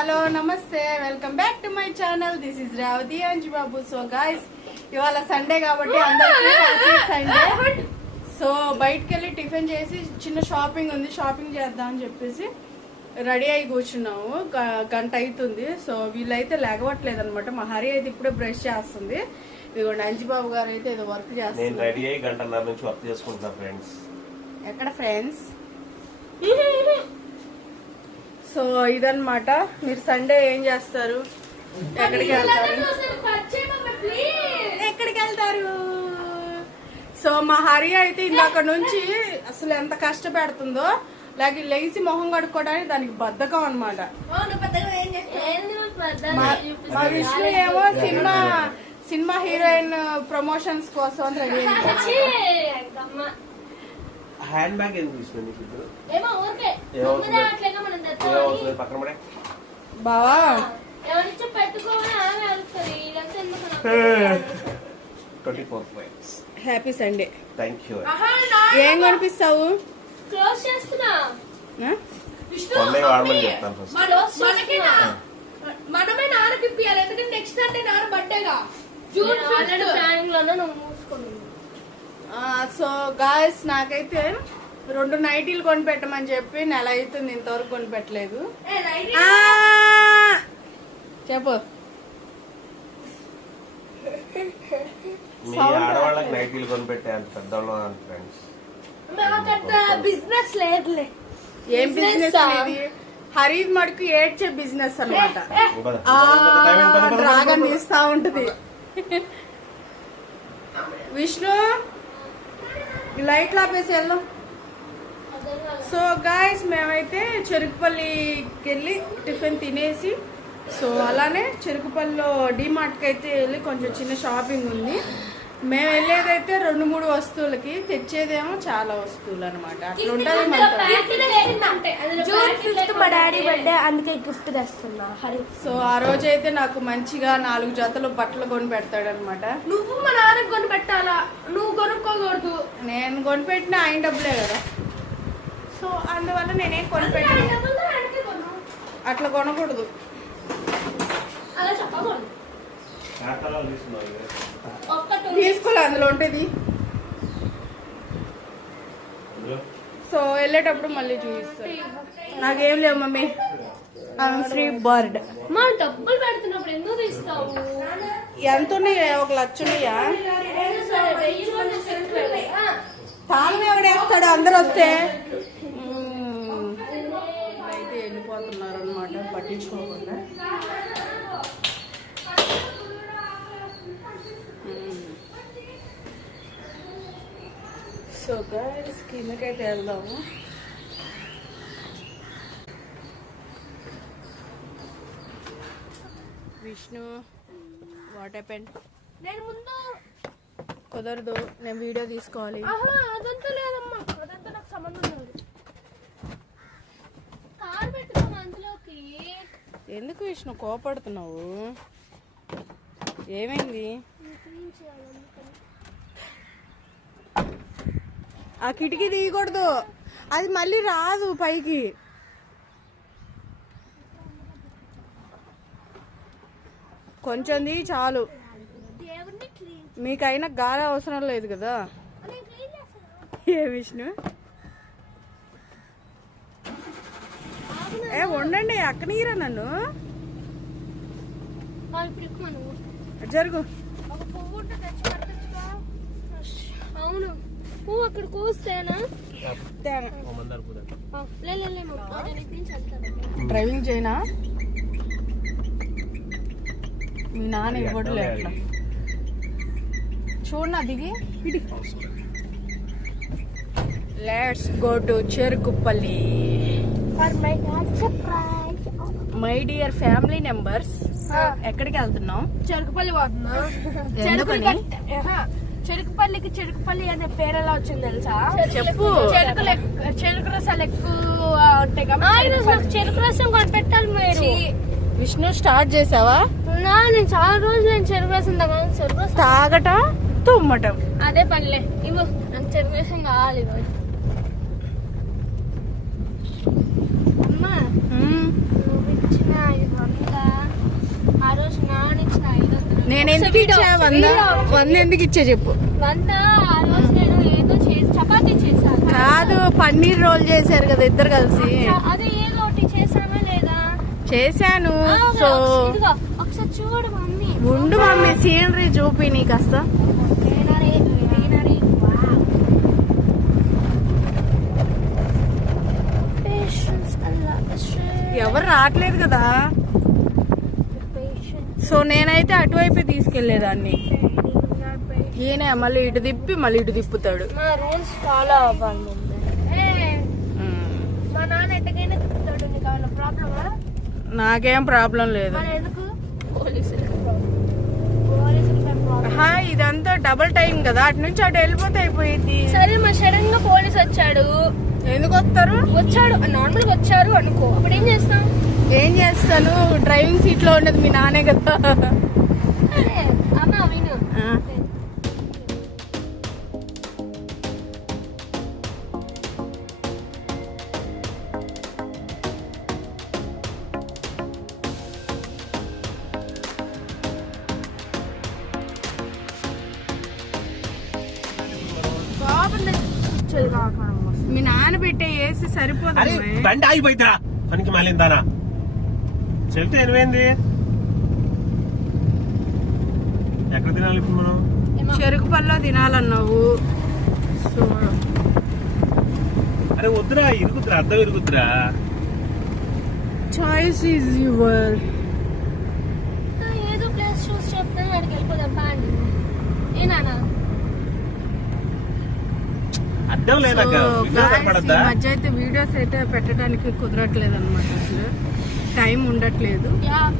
Hello నమస్తే, welcome back to my channel. This is Ravathi Anjubabu. So guys, ఇవాళ Sunday కాబట్టి అందరికీ హ్యాపీ సండే. సో బయటకు వెళ్ళి టిఫిన్ చేసి చిన్న షాపింగ్ ఉంది, షాపింగ్ చేద్దాం అని చెప్పేసి రెడీ అయి కూర్చున్నాము. గంట అవుతుంది. సో వీళ్ళైతే లేగవట్లేదు అనమాట. మా హరి అయితే ఇప్పుడే బ్రష్ చేస్తుంది. ఇదిగోండి అంజుబాబు గారు అయితే ఏదో వర్క్ చేస్తున్నారు. రెడీ అయ్యి గంటన్నర నుంచి వర్క్ చేసుకుంటున్నా ఫ్రెండ్స్. ఎక్కడ ఫ్రెండ్స్? సో ఇదన్నమాట. మీరు సండే ఏం చేస్తారు? ఎక్కడికి వెళ్తారు? సో మా హరి అయితే ఇందాక నుంచి అసలు ఎంత కష్టపెడుతుందో, లేచి మొహం కడుక్కోవడానికి దానికి బద్ధకం అనమాట. మా విష్ణు ఏమో సినిమా హీరోయిన్ ప్రమోషన్స్ కోసం రెడీ అయింది. హ్యాండ్ బ్యాగ్ ఎందుకు తీసుకుంది బావా? Happy Sunday. Thank you. ఏం కనిపిస్తావు? వాడమని చెప్తాను ఫస్ట్. మనమే నాన్నకి ఇప్పియాలి, ఎందుకంటే నెక్స్ట్ సండే నాన్న బర్త్డేగా జూన్ 5th. సో గాయస్, నాకైతే 2 నైటీలు కొనిపెట్టమని చెప్పి నెల అవుతుంది, ఇంతవరకు కొనిపెట్టలేదు. చెప్పు. మీ ఆడవాళ్ళకి నైటీలు కొనిపెట్టే అంత పెద్దవాళ్ళు ఫ్రెండ్స్. బిజినెస్ లేదులే. ఏం బిజినెస్ అనేది? హరీద్ మడుకు ఏడ్చే బిజినెస్ అన్నమాట. డ్రాగన్ తీస్తా ఉంటది. విష్ణు, లైట్లు ఆపేసి వెళ్దాం. సో గాయస్, మేమైతే చెరుకుపల్లికి వెళ్ళి టిఫిన్ తినేసి, సో అలానే చెరుకుపల్లిలో డిమార్ట్కి అయితే వెళ్ళి కొంచెం చిన్న షాపింగ్ ఉంది. మేము వెళ్ళేదైతే 2-3 వస్తువులకి, తెచ్చేదేమో చాలా వస్తువులు అనమాట. అట్లా ఉంటుంది. జూన్ 5th మా డాడీ బర్త్డే, అందుకే గిఫ్ట్ తెస్తున్నా. సో ఆ రోజు అయితే నాకు మంచిగా 4 జతలు బట్టలు కొని పెడతాడు అనమాట. నువ్వు మా నాన్నకి కొని పెట్టాలా, నువ్వు కొనుక్కోకూడదు. నేను కొనిపెట్టిన ఆయన డబ్బులే కదా. సో అందువల్ల నేనేం కొనిపెట్టాను. అట్లా కొనకూడదు. అలా చెప్పకూడదు. తీసుకోలే, అందులో ఉంటుంది. సో వెళ్ళేటప్పుడు మళ్ళీ చూపిస్తాను. నాకేం లేవు మమ్మీ, ఫ్రీ బర్డ్. మా డబ్బులు పెడుతున్నప్పుడు ఎందుకు తీస్తావు? ఎంత ఉన్నాయి? 1 లక్ష ఉన్నాయా? తాళం ఎవడేస్తాడు? అందరు వస్తే అయితే వెళ్ళిపోతున్నారు అనమాట, పట్టించుకోకుండా. సో గైస్, కిందకైతే వెళ్దాము. Vishnu, what happened? నేను ముందు కుదరదు, నేను వీడియో తీసుకోవాలి. అదంతా లేదమ్మా, అదంతా నాకు సంబంధం లేదు. కార్ పెట్టుకున్నా అందులోకి. ఎందుకు విష్ణు కోపడుతున్నావు? ఏమైంది? ఆ కిటికీ తీయకూడదు, అది మళ్ళీ రాదు పైకి. కొంచెం చాలు. మీకైనా గాలి అవసరం లేదు కదా. ఏ విష్ణు? ఉండండి, అక్కనీరా నన్ను. జరుగు. అవును, పువ్వు అక్కడ కోస్తేనా? డ్రైవింగ్ చేయనా? మీ నాన్న ఇవ్వట్లే అట్లా. చూడనా దిగి. Let's go to Cherukupalli. My dear family members, ఎక్కడికి వెళ్తున్నాం? చెరుకుపల్లి పోతున్నా. చెరుకుపల్లికి చెరుకుపల్లి అనే పేరు ఎలా వచ్చింది తెలుసా? చెప్పు. చెరుకు రసాలు ఎక్కువ ఉంటాయి కాబట్టి చెరుకు రసం కొనిపెట్టాలి మీరు. విష్ణు, స్టార్ట్ చేసావా? నేను చాలా రోజులు నేను చెరుకు రసం తాగటం, తుమ్మటం అదే పనిలే. ఇవ్వు, నాకు చెరుకు రసం కావాలి. అమ్మా, నువ్వు ఇచ్చిన నేను ఎందుకు ఇచ్చా 100 ఎందుకు ఇచ్చా చెప్పు. 100 ఆ రోజు నేను ఏదో చపాతీ చేశాను. కాదు, పన్నీర్ రోల్ చేశారు కదా ఇద్దరు కలిసి. అదే ఏదో ఒకటి చేశానా లేదా? చేశాను. సో ఇదిగో ఒకసారి చూడు మమ్మీ. ఉండు మమ్మీ, సీనరీ చూపి నీ కాస్త. ఎవరు రావట్లేదు కదా, సో నేనైతే అటువైపే తీసుకెళ్లేదాన్ని. ఈయన మళ్ళీ ఇటు తిప్పి మళ్ళీ ఇటు తిప్పుతాడు. మా రూల్స్ ఫాలో అవ్వాలి. మా నాన్న ఎట్టకైనా తిప్పుతాడు. నీకు ఏమైనా ప్రాబ్లమా? నాకేం ప్రాబ్లం లేదు. ఎందుకు? పోలీసులు ఇదంతా డబుల్ టైం కదా, అటు నుంచి అటు వెళ్ళిపోతే అయిపోయింది. సరే, మా సడన్ గా పోలీస్ వచ్చాడు. ఎందుకు వస్తారు? వచ్చాడు, నార్మల్ గా వచ్చారు అనుకో, అప్పుడు ఏం చేస్తాం? ఏం చేస్తాను, డ్రైవింగ్ సీట్ లో ఉండేది మీ నానే కదా. అమ్మా విను, మీ నాన్న పెట్టే ఏసీ సరిపోదు. అరే బండి ఆగిపోయిద్దిరా, పనికి మాలిందానా చెప్తే ఎనిమిది. ఎక్కడ తినాలి ఇప్పుడు మనం? చెరుకు పళ్ళలో తినాలన్నావు. సో అరే వద్దురా, ఇరుగుద్దురా, అర్థం ఇరుగుద్దురా. Choice is your. ఏదో ప్లేస్ చూసి చెప్తాను, అక్కడికి వెళ్ళిపోదాం పాండి. ఏనానా అర్థం లేదా? ఈ మధ్య అయితే వీడియోస్ అయితే పెట్టడానికి కుదరట్లేదు అనమాట. అసలు టైం ఉండట్లేదు,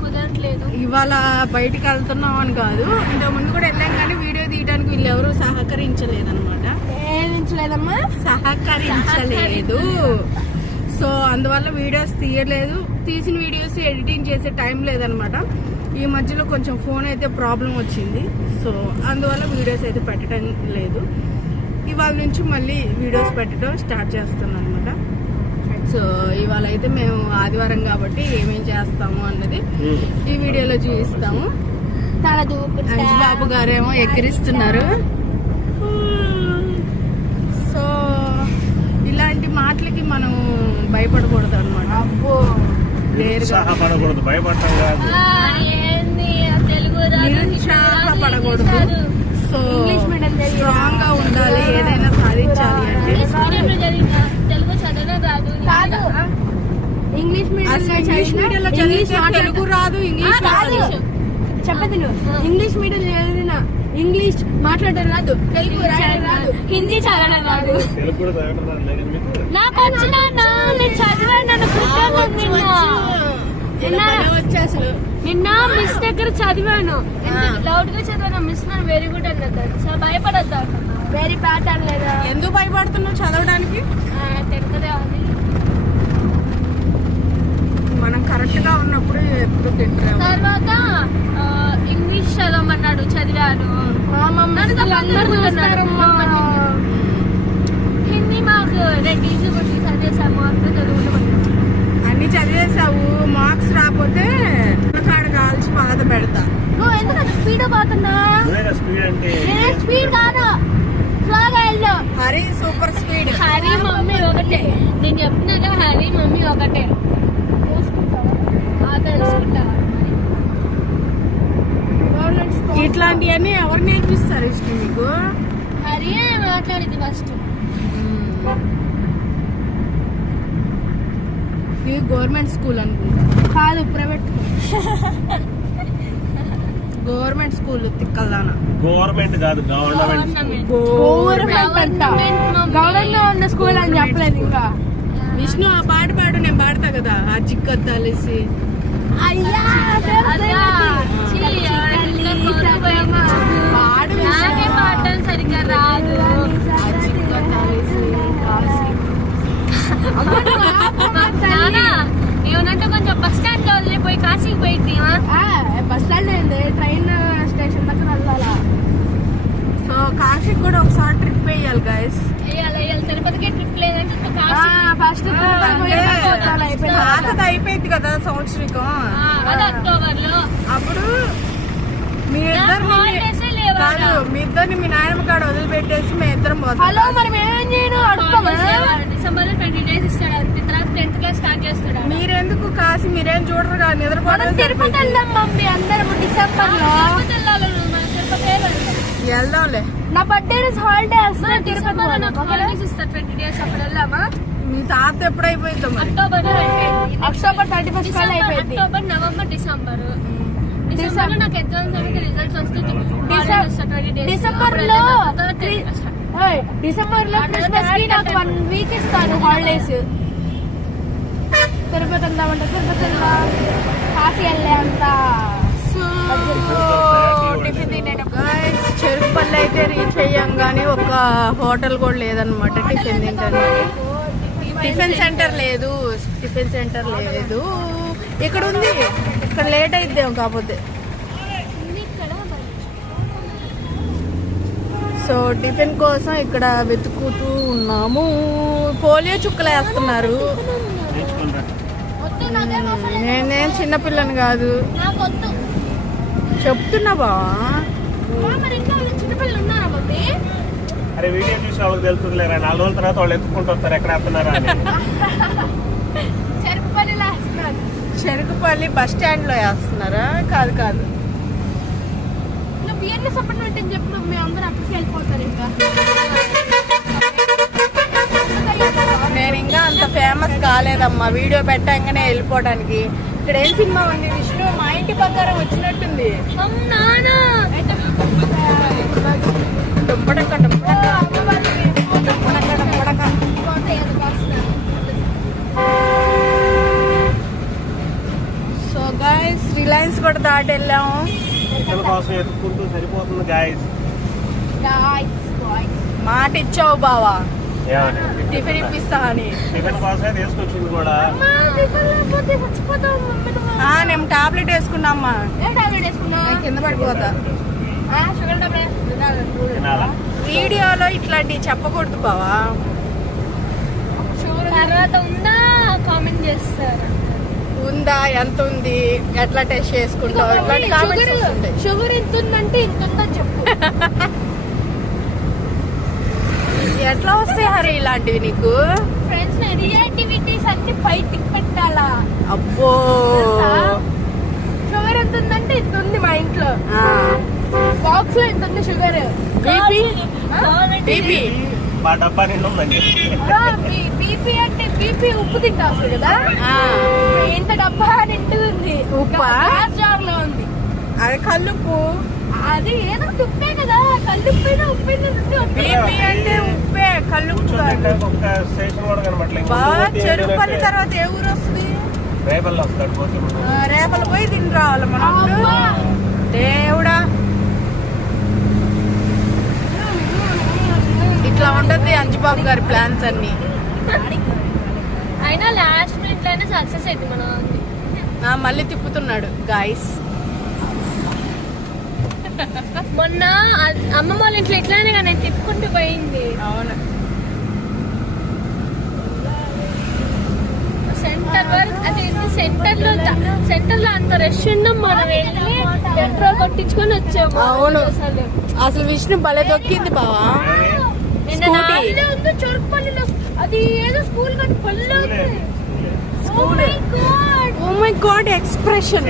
కుదరట్లేదు. ఇవాళ బయటికి వెళ్తున్నాం అని కాదు, ఇంతకు ముందు కూడా వెళ్ళాం కానీ వీడియో తీయడానికి వీళ్ళు ఎవరు సహకరించలేదన్నమాట. సహకరించలేదు. సో అందువల్ల వీడియోస్ తీయలేదు. తీసిన వీడియోస్ ఎడిటింగ్ చేసే టైం లేదనమాట. ఈ మధ్యలో కొంచెం ఫోన్ అయితే ప్రాబ్లం వచ్చింది. సో అందువల్ల వీడియోస్ అయితే పెట్టడం లేదు. ఇవాళ నుంచి మళ్ళీ వీడియోస్ పెట్టడం స్టార్ట్ చేస్తాను అనమాట. సో ఇవాళ అయితే మేము ఆదివారం కాబట్టి ఏమేం చేస్తాము అన్నది ఈ వీడియోలో చూపిస్తాము. అంజుబాబు గారేమో ఎక్కిరిస్తున్నారు. సో ఇలాంటి మాటలకి మనం భయపడకూడదు అనమాట. అబ్బో, నిరుత్సాహపడకూడదు, భయపడటం కాదు, నిరుత్సాహపడకూడదు. సో స్ట్రాంగ్ గా ఉండాలి, ఏదైనా సాధించాలి అంటే. ఇంగ్లీష్ మీడియంలో చదివితే తెలుగు రాదు, ఇంగ్లీష్ రాదు. చెప్పదు. ఇంగ్లీష్ మీడియం చదివిన ఇంగ్లీష్ మాట్లాడడం రాదు, తెలుగు రాయడం రాదు, హిందీ చదవడం రాదు. నాకు వచ్చిన నేను చదివాను. నిన్న మిస్ దగ్గర చదివాను, లౌడ్ గా చదివాను. మిస్ నన్ను వెరీ గుడ్ అన్నది. సో భయపడద్దు, వెరీ బ్యాడ్ అనలేదా? ఎందుకు భయపడుతున్నావు చదవడానికి? తెలుగుదే అది. మనం కరెక్ట్ గా ఉన్నప్పుడు ఎప్పుడు తింటారు. తర్వాత ఇంగ్లీష్ చదవమన్నాడు, చదివాను. హిందీ మాకు రెడ్డి కొట్టి చదివేసాము, అప్పుడు చదువుకుంటాం. అన్ని చదివేసావు, మార్క్స్ రాకపోతే కాడ కాల్చి బాధ పెడతా. నువ్వు ఎందుకంటే స్పీడ్ పోతున్నా? స్పీడ్ కాదు, స్లోగా వెళ్ళు. Hari super speed. Hari mummy ఒకటే, నేను చెప్తున్నాగా, హరి మమ్మీ ఒకటే. ఇట్లాంటివన్నీ ఎవరు నేర్పిస్తారు ఇష్టం మీకు? హరి మాట్లాడింది ఫస్ట్. ఇది గవర్నమెంట్ స్కూల్ అనుకుంటా. కాదు, ప్రైవేట్. గవర్నమెంట్ స్కూల్ తిక్కల్లానా? గవర్నమెంట్ కాదు, గవర్నమెంట్. గవర్నమెంట్ ఉన్న స్కూల్ అని చెప్పలేదు ఇంకా. విష్ణు ఆ పాట పాడు, నేను పాడతా కదా. ఆ చిక్కలిసి నాకే పాడటం సరిగ్గా రాదు. ఏమనంటే కొంచెం బస్ స్టాండ్ లో వదిలిపోయి కాశీకి పోయింది. బస్ స్టాండ్ ఏంది, ట్రైన్ స్టేషన్ దగ్గర వెళ్ళాలా? సో కాశీకి కూడా ఒకసారి ట్రిప్ వేయాలి గైస్. తిరుపతికి ట్రిప్ లేదంటే ఫస్ట్ పాతది అయిపోయింది కదా సంవత్సరికం, అక్టోబర్ లో. అప్పుడు మీ ఇద్దరిని మీ నాయనమ్మ కాడ వదిలిపెట్టేసి మేము ఇద్దరం పోతాం. హలో మరి మేమేం చేయను అడుగుతామా? డిసెంబర్ లో 20 days ఇస్తాడు, తర్వాత 10th class స్టార్ట్ చేస్తాడు. మీరెందుకు కాసి మీరేం చూడరు కదా, నిద్రపోవడం. తిరుపతి వెళ్దాం మమ్మీ అందరం డిసెంబర్ లో. వెళ్దాంలే. నా బర్త్డే రోజు హాలిడే వస్తుంది, తిరుపతి హాలిడేస్ ఇస్తారు 20 days. అప్పుడు వెళ్దామా? మీ తాత ఎప్పుడు అయిపోయిందో మరి. అక్టోబర్ 31st కల్లా అయిపోయింది. అక్టోబర్, నవంబర్, డిసెంబర్ లో నాకు ఎగ్జామ్స్ రిజల్ట్స్ వస్తుంది. డిసెంబర్ లో క్రిస్మస్ కి నాకు 1 week ఇస్తాను హాలిడేస్. తిరుపతి వెళ్దామంటే తిరుపతి వెళ్దాం, కాశీ వెళ్ళే అంత. టిఫిన్ తినేటప్పుడు చెరుకు పల్లి అయితే రీచ్ అయ్యాంగానే ఒక హోటల్ కూడా లేదనమాట టిఫిన్ తింటానికి. టిఫిన్ సెంటర్ లేదు, టిఫిన్ సెంటర్ లేదు. ఇక్కడ ఉంది, ఇక్కడ లేట్ అయిద్దేమో కాకపోతే. సో టిఫిన్ కోసం ఇక్కడ వెతుకుతూ ఉన్నాము. పోలియో చుక్కలు వేస్తున్నారు. నేనేం చిన్నపిల్లని కాదు చెప్తున్నా బావా. అరే వీడియో చూసి వాళ్ళకి తెలుస్తుందిలేరా, 4 రోజుల తర్వాత వాళ్ళు ఎత్తుకుంటూ వస్తారు ఎక్కడ వేస్తున్నారా అని. చెరుకుపల్లి బస్ స్టాండ్ లో వేస్తున్నారా? కాదు కాదు, బియర్ని సపోర్ట్ అని చెప్పి మేము అందరూ అక్కడికి వెళ్ళిపోతారు. ఇంకా నేను ఇంకా అంత ఫేమస్ కాలేదమ్మా వీడియో పెట్టంగానే వెళ్ళిపోవడానికి. ఇక్కడ ఏం సినిమా ఉంది విష్ణు? మా ఇంటి ప్రకారం వచ్చినట్టుంది. డుంపడక డుంపడక డుంపడక డుంపడక. సో గైస్ రిలయన్స్ కూడా దాటి వెళ్ళాము. టిఫిన్ కోసం ఎత్తుకుంటూ సరిపోతుంది గాయస్. మాట ఇచ్చావు బావా ఏమని? టిఫిన్ ఇప్పిస్తా అని. టిఫిన్ కోసమే తీసుకొచ్చింది కూడా. నేను టాబ్లెట్ వేసుకున్నామ్మా. కింద పడిపోతా. వీడియోలో ఇట్లాంటివి చెప్పకూడదు బావా. తర్వాత ఉందా కామెంట్ చేస్తారు. ఉందా, ఎంత ఉంది, ఎట్లా టెస్ట్ చేసుకుంటావు, షుగర్ ఎంత ఉందంటే ఇంత ఉందని చెప్పు. ఎట్లా వస్తాయి హరి ఇలాంటివి నీకు? ఫ్రెండ్స్ రియాక్టివిటీస్ అన్ని బయటికి పెట్టాలా? అబ్బో. షుగర్ ఎంత ఉందంటే ఇంత ఉంది మా ఇంట్లో. బాక్స్ లో ఎంత ఉంది షుగర్. బీపీ మా డబ్బా నిండా ఉందండి. బీపీ అంటే బీపీ ఉప్పు తింటావు కదా, ఇంత డబ్బా నిండుంది. ఉప్పా? జార్ లో ఉంది. అది కల్లుప్పు. అది ఏదో ఉప్పే కదా, కల్లుప్పైనా ఉప్పైనా. బీపీ అంటే ఉప్పే, కల్లుప్పు కాదు. స్టేషన్ కూడా కనబడలేదు. చెరుకుపల్లి తర్వాత ఏ ఊరు వస్తుంది? రేపల్లో వస్తాడు. రేపలు పోయి తిని రావాలి మనం. దేవుడా, ఇట్లా ఉంటది అంజుబాబు గారి ప్లాన్స్ అన్ని. అయినా లాస్ట్ మినిట్ లోనే సక్సెస్ అయింది మన. మళ్ళీ తిప్పుతున్నాడు గాయస్. మొన్న అమ్మమ్మ వాళ్ళ ఇంట్లో ఇట్లానే కానీ తిప్పుకుంటూ పోయింది. అవును. సెంటర్ వరకు అది సెంటర్ లో అంత రష్ ఉన్నాం. మనం వెళ్ళి పెట్రోల్ కొట్టించుకొని వచ్చాము. అవును, అసలు విష్ణు భలే దొక్కింది బావా. చెరుకుపల్లిలో అది ఏదో స్కూల్ కానీ పల్లె. Oh my God, expression.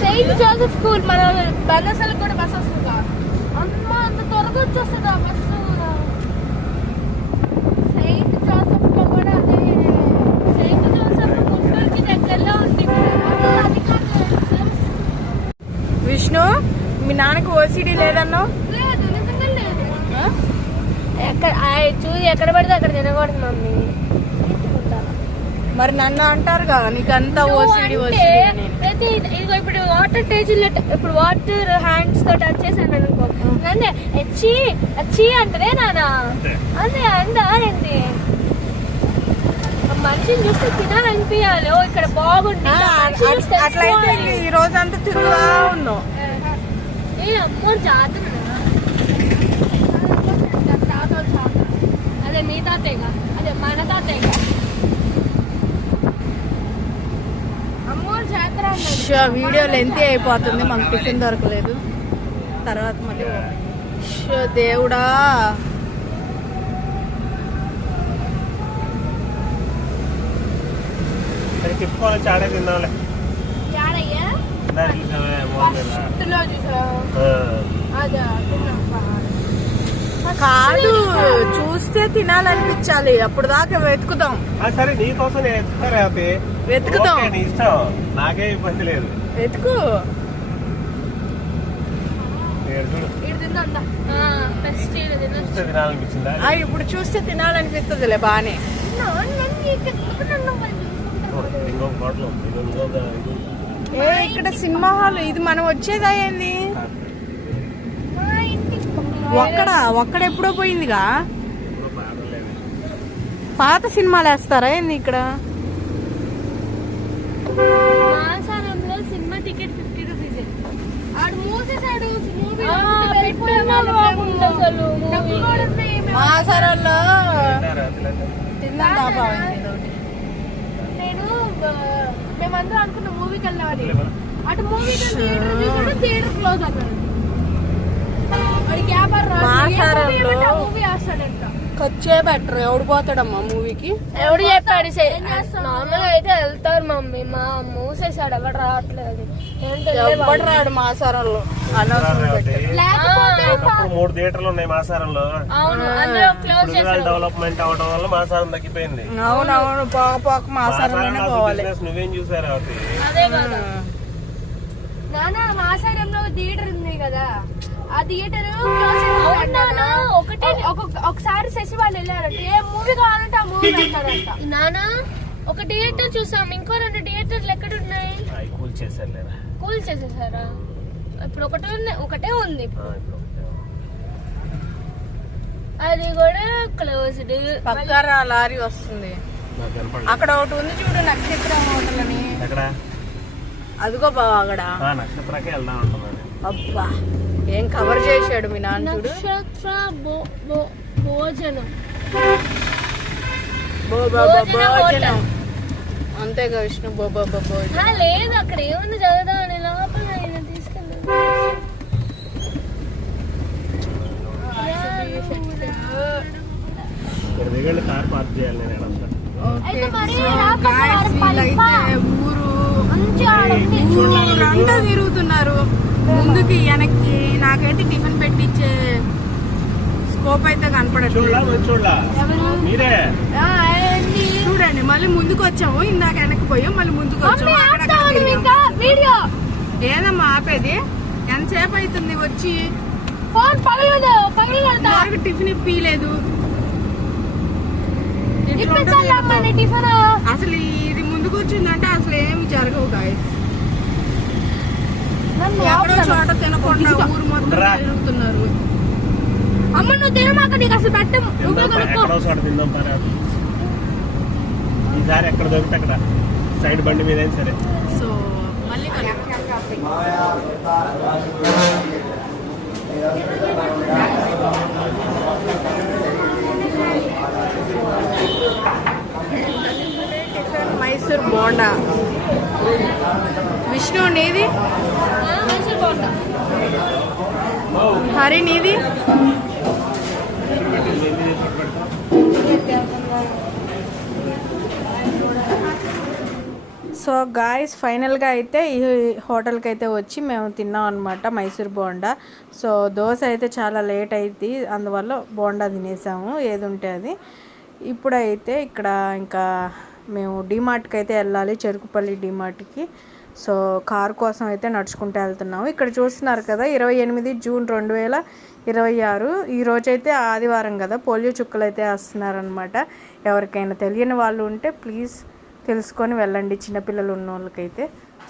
Saint Joseph school. మన బెల్లసలు కూడా బస్ వస్తుందా? అమ్మ అంత త్వరగా వచ్చేస్తుందా బస్సు? సెయింట్ జోసెఫ్ లో కూడా అదే. సెయింట్ జోసెఫ్ గుంటూరుకి దగ్గరలో ఉంది. విష్ణు, మీ నాన్నకి ఓసిడి లేదన్నావు? లేదు, నిజంగా లేదు. ఎక్కడ పడితే అక్కడ తినకూడదు మమ్మీ. మరి నన్ను అంటారుగా నీకంతా ఓసిడి ఇదిగో ఇప్పుడు వాటర్ టేజిల్, ఇప్పుడు వాటర్ హ్యాండ్స్ తో టచ్ చేశాను అనుకో, అంటే ఎచ్చి అచ్చి అంటదే నానా. అదే అందారేంటి, మనిషిని చూస్తే తినాలనిపించాలి. ఓ ఇక్కడ బాగుంది. అట్లయితే ఈ రోజంతా తిరుగుతా ఉన్నావు. ఏ అమ్మో జాతర. అదే మీ తాతయ్యగా, అదే మన తాతయ్యగా. అమ్మో జాతర అన్నది. వీడియో లెంతీ అయిపోతుంది, మాకు టిఫిన్ దొరకలేదు. తర్వాత మళ్ళీ దేవుడా తిప్పుకోవాలి చాడే తిన్నాలే. కాదు, చూస్తే తినాలనిపించాలి, అప్పుడు దాకా వెతుకుతాం. సరే నీకోసం నేను వెతుకుతాం, నీ ఇష్టం, నాకే ఇబ్బంది లేదు. వెతుకు. తినాలనిపించిందా? ఇప్పుడు చూస్తే తినాలనిపిస్తుందిలే బానే. ఇక్కడ సినిమా హాల్ ఇది మనం వచ్చేదా ఏంది? ఒక్కడ ఎప్పుడో పోయిందిగా. పాత సినిమాలు వేస్తారా ఏంది ఇక్కడ? Cinema ticket 50 rupees. మాసారాల్లో తిన్నా నేను మేమందరం అనుకున్న మూవీకి వెళ్ళామని. అటు మూవీకి థియేటర్ క్లోజ్ అన్నాడు. మూవీ వేస్తాడంట. ఖర్చే బెటర్. ఎవడు పోతాడమ్మా మూవీకి? ఎవడు చెప్పాడు? నార్మల్ అయితే వెళ్తారు మమ్మీ. మా మూసేసాడు, ఎవడు రావట్లేదు. ఎవడు రాడు మాసారంలో. లేకపోతే 3 థియేటర్లు ఉన్నాయి మాసారంలో. అవును, అందులో క్లోజ్ చేశారు. డెవలప్మెంట్ అవడం వల్ల మాసారం తగ్గిపోయింది. అవునవును, పోక మాసారంలోనే పోవాలి. నువ్వేం చూసారా? అదే కదా నాన్న, మాసారంలో థియేటర్ ఉంది కదా, ఆ థియేటర్ ఒకసారి శశి వాళ్ళు వెళ్ళారంటే ఏ మూవీ కావాలంటే ఆ మూవీ వెళ్తాడంట. నానా ఒక థియేటర్ చూసాం, ఇంకో 2 థియేటర్లు ఎక్కడున్నాయి? కూల్ చేసేసారా? ఇప్పుడు ఒకటే ఉంది. అది కూడా క్లోజ్డ్. పక్కన లారీ వస్తుంది. అక్కడ ఒకటి ఉంది చూడు, నక్షత్రం హోటల్ అని. అదిగో బావ అక్కడ నక్షత్రకే వెళ్దాం అంటున్నాను. అబ్బా, ఏం కవర్ చేశాడు మీ నాన్న చూడు. నక్షత్ర భోజనం భోజనం అంతేగా విష్ణు. భోజనం లేదు, అక్కడ ఏముంది చదువుదాం అని లోపల తీసుకెళ్ళి. కార్ పార్క్ చేయాలి నేను. ఊరంతా తిరుగుతున్నారు, ముందుకి వెనక్కి. నాకైతే టిఫిన్ పెట్టించే స్కోప్ అయితే కనపడట్లేదు. చూడండి, మళ్ళీ ముందుకు వచ్చాము. ఇందాక వెనక్కి పోయాం, మళ్ళీ ముందుకు వచ్చాము. ఏదమ్మా ఆపేది? ఎంతసేపు అవుతుంది వచ్చి? టిఫిన్ ఇప్పలేదు. అసలు ఇది ముందుకు వచ్చిందంటే అసలు ఏమి జరగవు గాయస్. ఎక్కడో చోట తినకుండా ఊరు మొత్తం తిరుగుతున్నారు. అమ్మ నువ్వు తినమాక, నీకు అసలు పెట్టము. ఈసారి ఎక్కడ దొరికితే అక్కడ సైడ్ బండి మీద సరే. సో మళ్ళీ మైసూర్ బోండా. విష్ణు నీది? హరి నీది? సో గాయస్, ఫైనల్గా అయితే ఈ హోటల్కి అయితే వచ్చి మేము తిన్నాం అనమాట మైసూర్ బోండా. సో దోశ అయితే చాలా లేట్ అయింది, అందువల్ల బోండా తినేసాము ఏది ఉంటే అది. ఇప్పుడైతే ఇక్కడ ఇంకా మేము డిమార్ట్కి అయితే వెళ్ళాలి, చెరుకుపల్లి డిమార్ట్కి. సో కారు కోసం అయితే నడుచుకుంటూ వెళ్తున్నాము. ఇక్కడ చూస్తున్నారు కదా, 28 జూన్ 2026. ఈరోజైతే ఆదివారం కదా, పోలియో చుక్కలు అయితే వేస్తున్నారనమాట. ఎవరికైనా తెలియని వాళ్ళు ఉంటే ప్లీజ్ తెలుసుకొని వెళ్ళండి, చిన్నపిల్లలు ఉన్న వాళ్ళకైతే.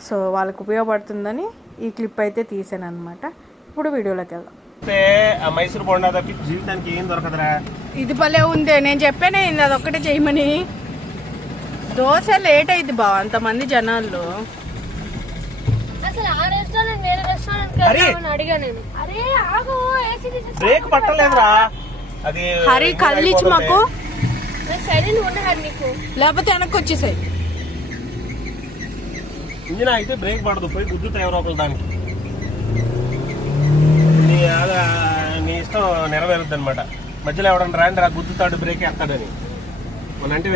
సో వాళ్ళకి ఉపయోగపడుతుందని ఈ క్లిప్ అయితే తీసాను అనమాట. ఇప్పుడు వీడియోలోకి వెళ్దాం. మైసూర్ బోండా తప్పి జీవితానికి ఏం దొరకదురా. ఇది భలే ఉంది, నేను చెప్పానే అదొక్కటే చేయమని. దోశ లేట్ అయింది బా, అంతమంది జనాల్లో. అసలు ఆ రెస్టారెంట్ వేరే రెస్టారెంట్ అడిగా నేను. అరే ఆగు, బ్రేక్ పట్టలేదురా. అది హరి కళ్ళిచ్చి మాకు సైలెంట్ ఉండదు నీకు, లేకపోతే వెనక్కి వచ్చేసాయి. ఇంజిన్ అయితే బ్రేక్ పడదు, పోయి గుద్దుతా ఎవరో ఒకరు దానికి. నీ ఇష్టం నెరవేరుద్ది అనమాట. మధ్యలో ఎవడన్నా రాండి రా గుద్దుతాడు బ్రేక్ వేస్తాడని, మన అంటే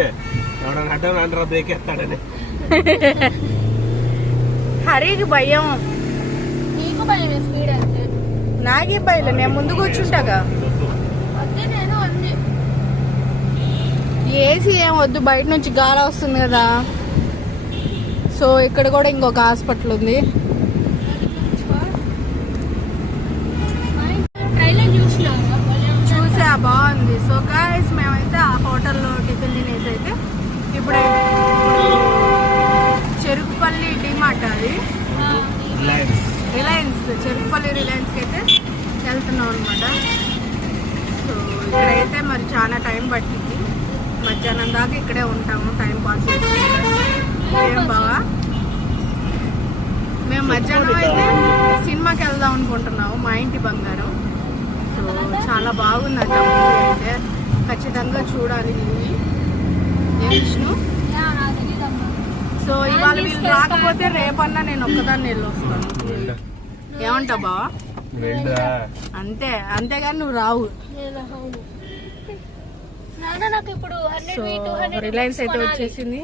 ఎవడన్నా అడ్డం రాండి రా బ్రేక్ వేస్తాడని. హరికి భయం, నీకు భయం స్పీడ్ అంటే. నాకే భయం, నేను ముందు కూర్చుంటాగా. అదే నేను అంది ఏసీ ఏం వద్దు, బయట నుంచి గాలి వస్తుంది కదా. సో ఇక్కడ కూడా ఇంకొక హాస్పిటల్ ఉంది. చూసా, బాగుంది. సో గాయ్స్ మేమైతే ఆ హోటల్లో టిఫిన్ తినేసి అయితే ఇప్పుడే చెరుకుపల్లి డిమార్ట్, అది రిలయన్స్, చెరుకుపల్లి రిలయన్స్కి అయితే వెళ్తున్నాం అనమాట. సో ఇక్కడైతే మరి చాలా టైం పట్టింది, మధ్యాహ్నం దాకా ఇక్కడే ఉంటాము టైం పాస్ చేసుకుంటాం. ఏం బావా, మేము మధ్యాహ్నం అయితే సినిమాకి వెళ్దాం అనుకుంటున్నాము, మా ఇంటి బంగారం. సో చాలా బాగుందంట మూవీ అయితే, ఖచ్చితంగా చూడాలి మూవీ. ఏం విష్ణు? సో ఇవాళ వీళ్ళు రాకపోతే రేపన్నా నేను ఒక్కదాన్ని వెళ్ళి వస్తాను. ఏమంటావు బావా? అంతే, అంతేగాని నువ్వు రావు. నాకు ఇప్పుడు రిలయన్స్ అయితే వచ్చేసింది.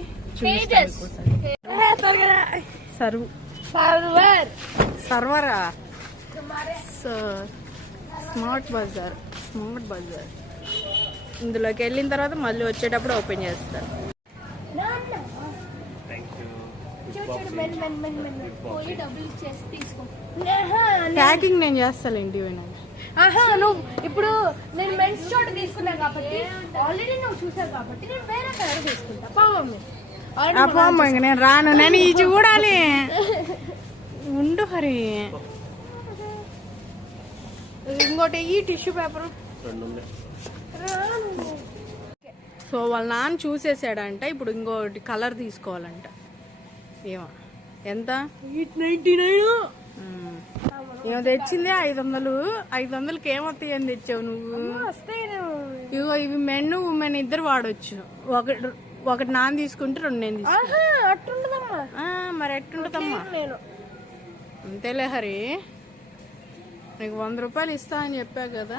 సర్వరా. సో స్మార్ట్ బజార్, ఇందులోకి వెళ్ళిన తర్వాత మళ్ళీ వచ్చేటప్పుడు ఓపెన్ చేస్తారు. ప్యాకింగ్ నేను చేస్తాలేంటి. నువ్వు ఇప్పుడు నేను మెన్స్ చోట తీసుకున్నాను కాబట్టి ఆల్రెడీ నువ్వు చూసావు కాబట్టి నేను వేరే కలర్ తీసుకుంటా. పాపమ్మ ఇంక నేను రాను, నేను ఈ చూడాలి. ఉండు హరి. ఇంకోటి ఈ టిష్యూ పేపర్. సో వాళ్ళ నాన్న చూసేసాడంట, ఇప్పుడు ఇంకోటి కలర్ తీసుకోవాలంట. ఏమో ఎంత? 899. ఏమో తెచ్చింది 500. 500కి ఏమొస్తాయి అని తెచ్చావు నువ్వు? ఇగో ఇవి మెన్ ఉమెన్ ఇద్దరు వాడొచ్చు. ఒకటి నాన్న తీసుకుంటే 2 నేను తీసుకుంటా. మరి ఎట్టుంటదమ్మా? అంతేలే హరి, నీకు 100 రూపాయలు ఇస్తా అని చెప్పా కదా.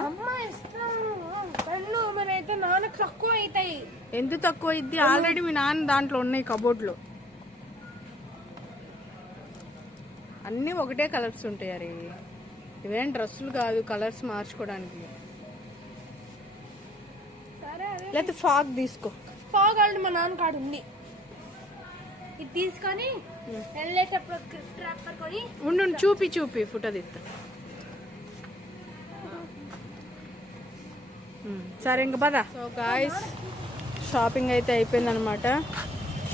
అయితే నాన్నకు తక్కువ అవుతాయి. ఎందుకు తక్కువ అయింది? ఆల్రెడీ మీ నాన్న దాంట్లో ఉన్నాయి కబోర్డ్లో. అన్నీ ఒకటే కలర్స్ ఉంటాయి అరే, ఇవేం డ్రెస్సులు కాదు కలర్స్ మార్చుకోవడానికి. లేకపోతే ఫాగ్ తీసుకో. ఫాగ్ ఆల్రెడీ మా నాన్న కాడు ఉంది, ఇది తీసుకొని వెళ్ళేటప్పుడు ట్రాక్టర్ కొని ఉండు. చూపి ఫోటో తీస్తా. సరే ఇంక పద. సో గాయ్స్ షాపింగ్ అయితే అయిపోయింది అనమాట.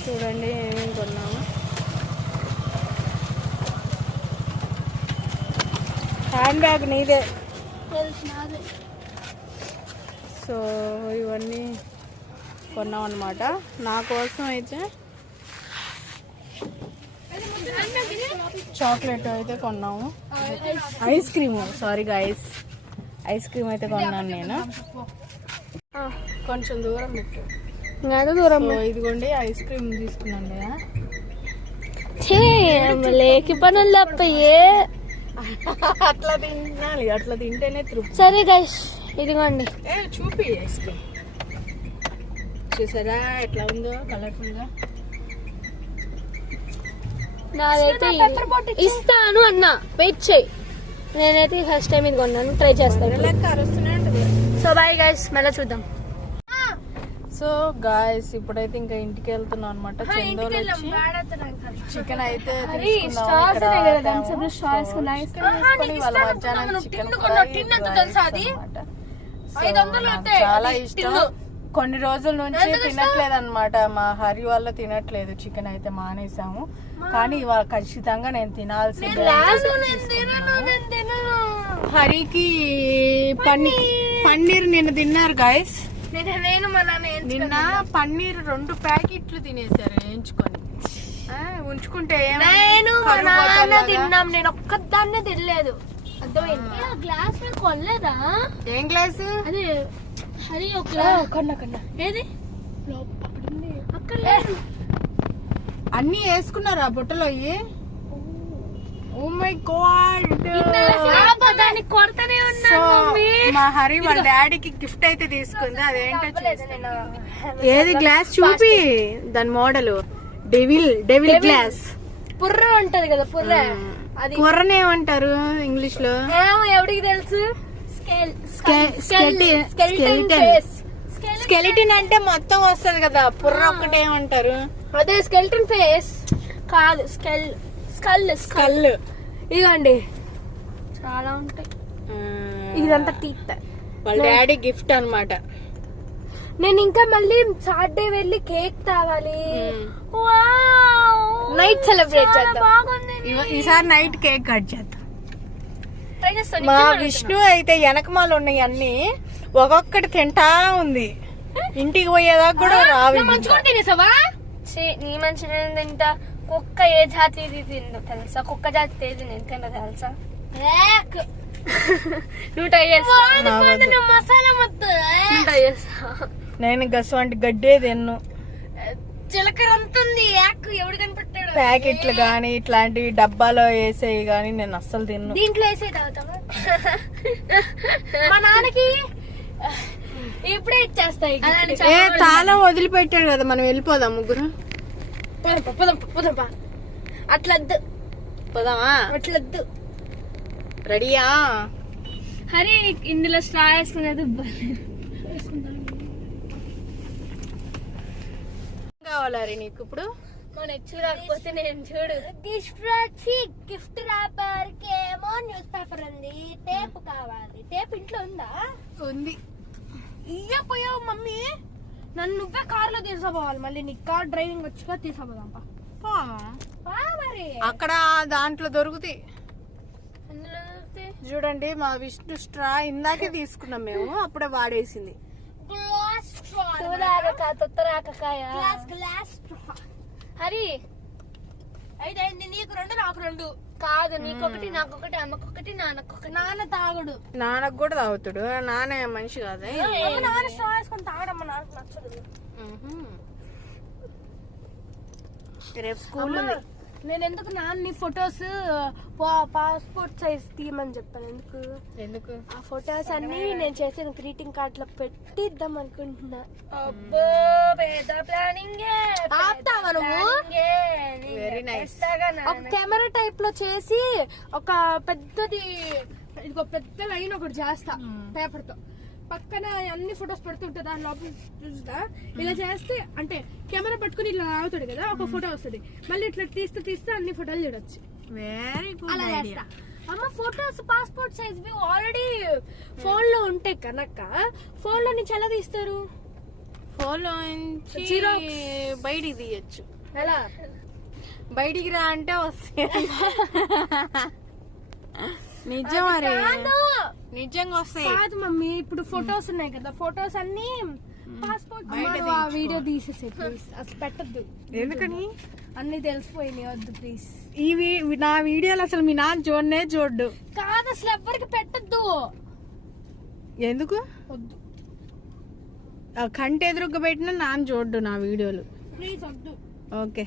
చూడండి ఏమేమి కొన్నాము. హ్యాండ్ బ్యాగ్ నీదే. సో ఇవన్నీ కొన్నాం అనమాట. నా కోసం అయితే చాక్లెట్ అయితే కొన్నాము. Ice cream, sorry guys, ice cream అయితే కొన్నాను నేను. కొంచెం దూరం పెట్టు. ఇదిగోండి ఐస్ క్రీమ్ తీసుకున్నాను కదా. లేకి పనులు తప్పయే, అట్లా తినాలి, అట్లా తింటేనే తృప్తి. సరే గైస్ ఇదిగోండి. చూపి ఐస్ క్రీమ్ చూసారా ఎట్లా ఉందో కలర్ఫుల్ గా. నాదైతే ఇస్తాను అన్నా, వెయిట్ చేయి. నేనైతే ఫస్ట్ టైం ఇది కొన్నాను, ట్రై చేస్తాను. సో బాయ్ గైస్, మళ్ళీ చూద్దాం. సో గాయస్ ఇప్పుడైతే ఇంకా ఇంటికి వెళ్తున్నాం అనమాట. చికెన్ అయితే చాలా ఇష్టం. కొన్ని రోజుల నుంచి తినట్లేదు అనమాట, మా హరి వల్ల తినట్లేదు. చికెన్ అయితే మానేసాము, కానీ ఇవాళ ఖచ్చితంగా నేను తినాల్సిందే. హరికి పన్నీర్ నిన్న తిన్నారు గాయస్. నిన్న పన్నీర్ 2 ప్యాకెట్లు తినేసారు వేయించుకొని. ఉంచుకుంటే తిన్నాం, నేను ఒక్కదాన్నే తినలేదు. అర్థమైంది. గ్లాస్ కొనలేదా? ఏం గ్లాసు? అదే హరి ఒక ఏది అక్కడ అన్ని వేసుకున్నారా బుట్టలో అయ్యి? Oh my God. దాన్ని కొడతానే ఉన్నా సో మా హరి వాళ్ళ డాడీకి గిఫ్ట్ అయితే తీసుకుంది. అదేంటో ఏది గ్లాస్ చూపి, దాని మోడల్ డెవిల్ గ్లాస్. పుర్ర ఉంటది కదా, పుర్ర. అది కుర్రనేమంటారు ఇంగ్లీష్ లో? ఎవరికి తెలుసు? స్కెలిటన్ అంటే మొత్తం వస్తది కదా, పుర్ర ఒకటే ఏమంటారు? అదే స్కెల్టన్ ఫేస్ కాదు, స్కల్. ఇదిగోండి చాలా ఉంటాయి. ఇదంతా టీత్. వాళ్ళ డాడీ గిఫ్ట్ అన్నమాట. నేను ఇంకా మళ్ళీ సాటర్డే వెళ్ళి కేక్ తావాలి. నైట్ సెలబ్రేట్ చేద్దాం. ఈసారి నైట్ కేక్ కట్ చేద్దాం. ట్రై చేస్తాను. మా విష్ణు అయితే వెనకమాల ఉన్నాయి అన్ని ఒక్కొక్కటి తింటా ఉంది. ఇంటికి పోయేదాకా కూడా రావు. మంచిగా తినేసావా? నీ మంచి తింటా. కుక్క ఏ జాతి తిందో తెలుసా? కుక్క జాతి తేది నేను తింటా తెలుసా? నువ్వు ట్రై చేస్తా. మసాలా మొత్తం ట్రై చేస్తా. నేను గసవంటి గడ్డే తిన్ను. చిలకర అంతుంది. ఎవడు కనిపెట్టాడు? ప్యాకెట్లు గాని ఇట్లాంటివి డబ్బాలో వేసేవి గాని నేను అస్సలు తిన్ను. దీంట్లో వేసే తాగుతాము. మా నాన్నకి ఇప్పుడే ఇచ్చేస్తాయి. తాళం వదిలిపెట్టాడు కదా, మనం వెళ్ళిపోదాం ముగ్గురు. అట్లద్దు. పోదామా? అట్లద్దు. రెడీయా? హరి ఇందులో స్ట్రా వేసుకునేది కావాలా నీకు ఇప్పుడు? మన ఎచ్చు రాకపోతే నేను చూడు. గిఫ్ట్ ర్యాపర్ కేమో న్యూస్ పేపర్ ఉంది. టేప్ కావాలి. టేప్ ఇంట్లో ఉందా? ఉంది. పోయావు మమ్మీ. నన్ను నువ్వే కార్ లో తీసుకుపోవాలి. మళ్ళీ నీకు కార్ డ్రైవింగ్ వచ్చుగా తీసుకుపోదాం. మరి అక్కడ దాంట్లో దొరుకుతాయి. చూడండి మా విష్ణు స్ట్రా ఇందాకే తీసుకున్నాం మేము, అప్పుడే వాడేసింది. హరి అయితే నీకు 2 నాకు 2 కాదు. నీకొకటి నాకొకటి అమ్మకొకటి నాన్నకొకటి. నాన్న తాగుడు. నాన్నకు కూడా తాగుతాడు. నాన్న మనిషి కాదే. నాన్న స్ట్రా వేసుకొని తాగడమ్మా నాకు నచ్చదు. రేపు స్కూల్ ఉంది. నేను ఎందుకు నాన్న ఫొటోస్ పాస్పోర్ట్ సైజ్ తీయమని చెప్పాను. ఎందుకు ఆ ఫొటోస్ అన్ని నేను చేసిన గ్రీటింగ్ కార్డ్ లో పెట్టిద్దాం అనుకుంటున్నా. అబ్బో పెద్ద ప్లానింగ్. Very nice. ఒక కెమెరా టైప్ లో చేసి ఒక పెద్దది ఇదిగో పెద్ద లైన్ ఒకటి చేస్తా పేపర్ తో. పక్కన అన్ని ఫొటోస్ పెడుతుంటా, దాని లోపల చూస్తా. ఇలా చేస్తే అంటే కెమెరా పట్టుకుని ఇలా ఆగుతాడు కదా, ఒక ఫోటో వస్తుంది. మళ్ళీ ఇట్లా తీస్తే అన్ని ఫోటోలు చూడొచ్చు. వెరీ గుడ్ అలా చేస్తా. అమ్మ photos passport size already phone లో ఉంటాయి కనుక ఫోన్ లో నుంచి ఎలా తీస్తారు? ఫోన్ లో బయటికి తీయచ్చు. ఎలా బయటికి రా అంటే వస్తాయి. నిజం మరి, నిజంగా వస్తాయి. కాదు మమ్మీ, ఇప్పుడు ఫొటోస్ ఉన్నాయి కదా, ఫొటోస్ అన్ని పాస్పోర్ట్ వీడియో తీసేసే ప్లీజ్. అసలు పెట్టద్దు. ఎందుకని? అన్ని తెలిసిపోయినాయి. వద్దు ప్లీజ్. నా వీడియోలు అసలు మీ నాన్న చూడ్డు. కాదు అసలు ఎవ్వరికి పెట్టద్దు. ఎందుకు? వద్దు. కంటి ఎదురుగా పెట్టినా నాన్న చూడ్డు నా వీడియోలు. ప్లీజ్ వద్దు. ఓకే.